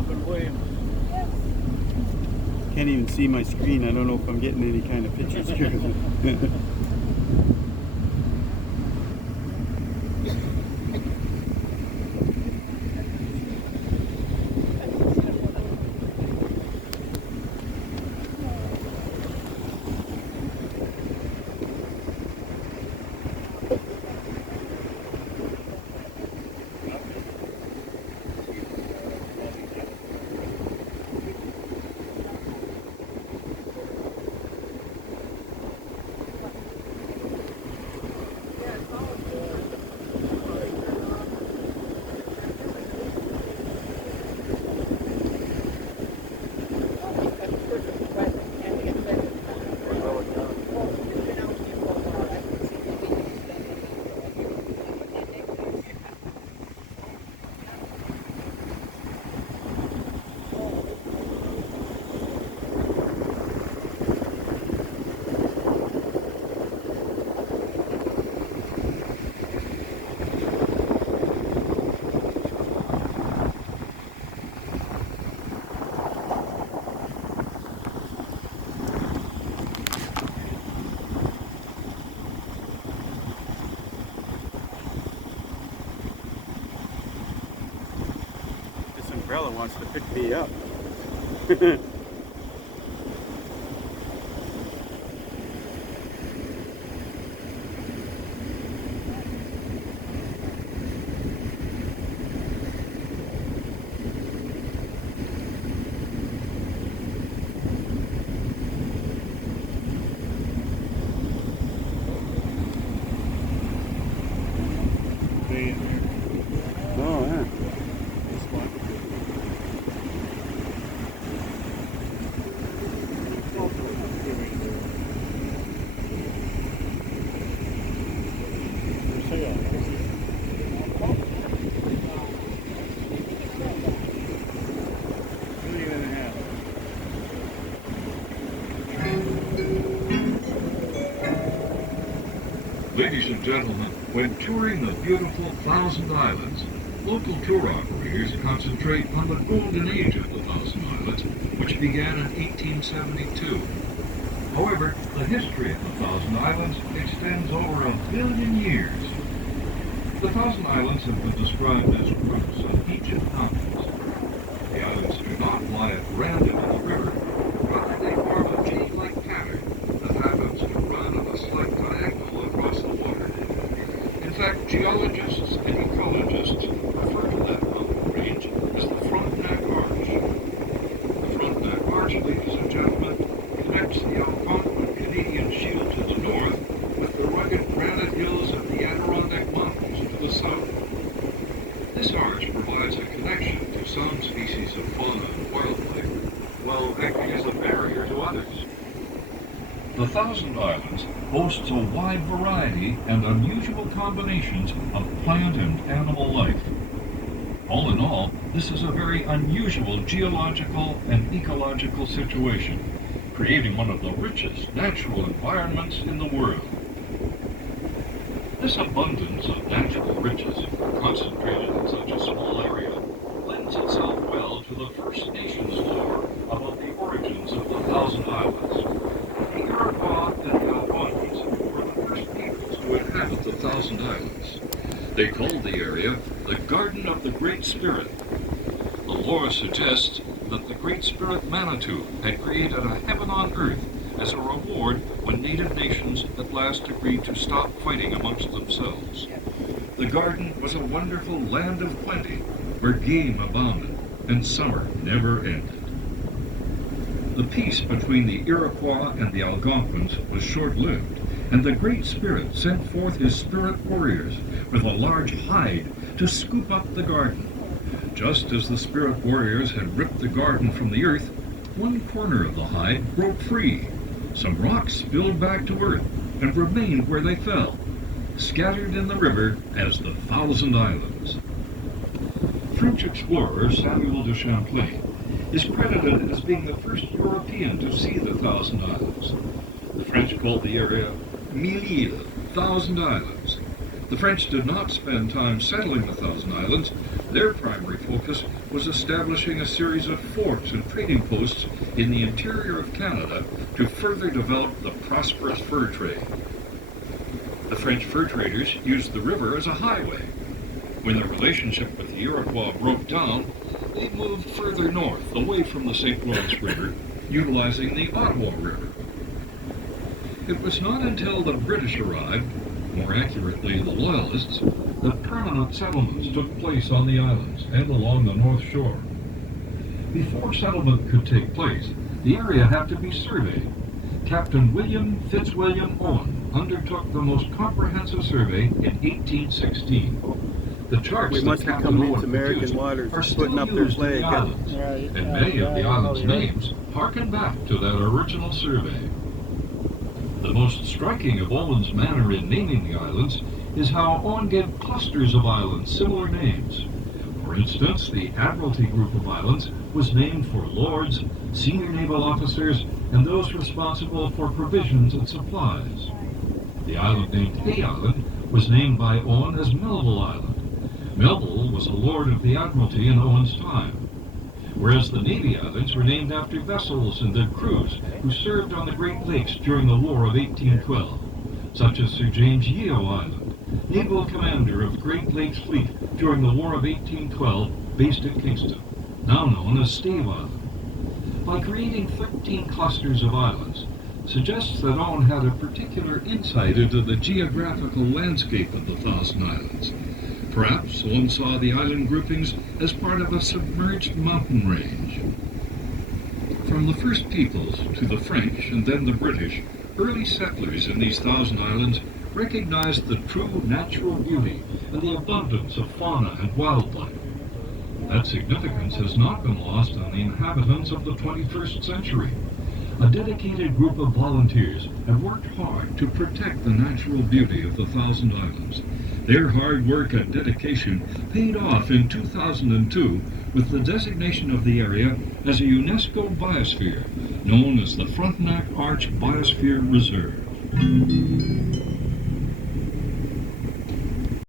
up in Williams. Can't even see my screen. I don't know if I'm getting any kind of pictures here. This umbrella wants to pick me up. Oh, yeah. Ladies and gentlemen, when touring the beautiful Thousand Islands, local tour operators concentrate on the golden age of the Thousand Islands, which began in 1872. However, the history of the Thousand Islands extends over 1 billion years. The Thousand Islands have been described as roots of ancient mountains. The islands do not lie at random in the river, rather they form a chain-like pattern that happens to run on a slight diagonal across the water. In fact, geologists and ecologists refer to that mountain range as the Frontenac Arch. The Frontenac Arch, ladies and gentlemen, connects the Algonquin Canadian Shield to the north with the rugged granite hills of the Adirondack Mountains to the south. This arch provides a connection to some species of fauna and wildlife, while acting as a barrier to others. The Thousand Islands boasts a wide variety and unusual combinations of plant and animal life. All in all, this is a very unusual geological and ecological situation, creating one of the richest natural environments in the world. This abundance of natural riches, concentrated in such a small area, lends itself well to the First Nations lore about the origins of the Thousand Islands. The Iroquois and the Algonquins were the first peoples to inhabit the Thousand Islands. They called the area the Garden of the Great Spirit. The lore suggests that the Great Spirit Manitou had created a heaven on earth as a reward when native nations at last agreed to stop fighting amongst themselves. The garden was a wonderful land of plenty, where game abounded and summer never ended. The peace between the Iroquois and the Algonquins was short-lived, and the Great Spirit sent forth his spirit warriors with a large hide to scoop up the garden. Just as the spirit warriors had ripped the garden from the earth, one corner of the hide broke free. Some rocks spilled back to earth and remained where they fell, scattered in the river as the Thousand Islands. French explorer Samuel de Champlain is credited as being the first European to see the Thousand Islands. The French called the area Mille Îles, Thousand Islands. The French did not spend time settling the Thousand Islands. Their primary focus was establishing a series of forts and trading posts in the interior of Canada to further develop the prosperous fur trade. The French fur traders used the river as a highway. When their relationship with the Iroquois broke down, they moved further north, away from the St. Lawrence River, utilizing the Ottawa River. It was not until the British arrived, more accurately the Loyalists, that permanent settlements took place on the islands and along the north shore. Before settlement could take place, the area had to be surveyed. Captain William Fitzwilliam Owen undertook the most comprehensive survey in 1816. The charts We that must have Captain come Owen into American produced waters are and still putting up their used in the flag. islands, Right. and many of the islands' Yeah. names harken back to that original survey. The most striking of Owen's manner in naming the islands is how Owen gave clusters of islands similar names. For instance, the Admiralty group of islands was named for lords, senior naval officers, and those responsible for provisions and supplies. The island named Hay Island was named by Owen as Melville Island. Melville was a lord of the Admiralty in Owen's time, whereas the Navy Islands were named after vessels and their crews who served on the Great Lakes during the War of 1812, such as Sir James Yeo Island, naval commander of the Great Lakes Fleet during the War of 1812, based at Kingston, now known as Stave Island. By creating 13 clusters of islands, suggests that Owen had a particular insight into the geographical landscape of the Thousand Islands. Perhaps Owen saw the island groupings as part of a submerged mountain range. From the first peoples to the French and then the British, early settlers in these Thousand Islands recognized the true natural beauty and the abundance of fauna and wildlife. That significance has not been lost on the inhabitants of the 21st century. A dedicated group of volunteers have worked hard to protect the natural beauty of the Thousand Islands. Their hard work and dedication paid off in 2002 with the designation of the area as a UNESCO biosphere, known as the Frontenac Arch Biosphere Reserve.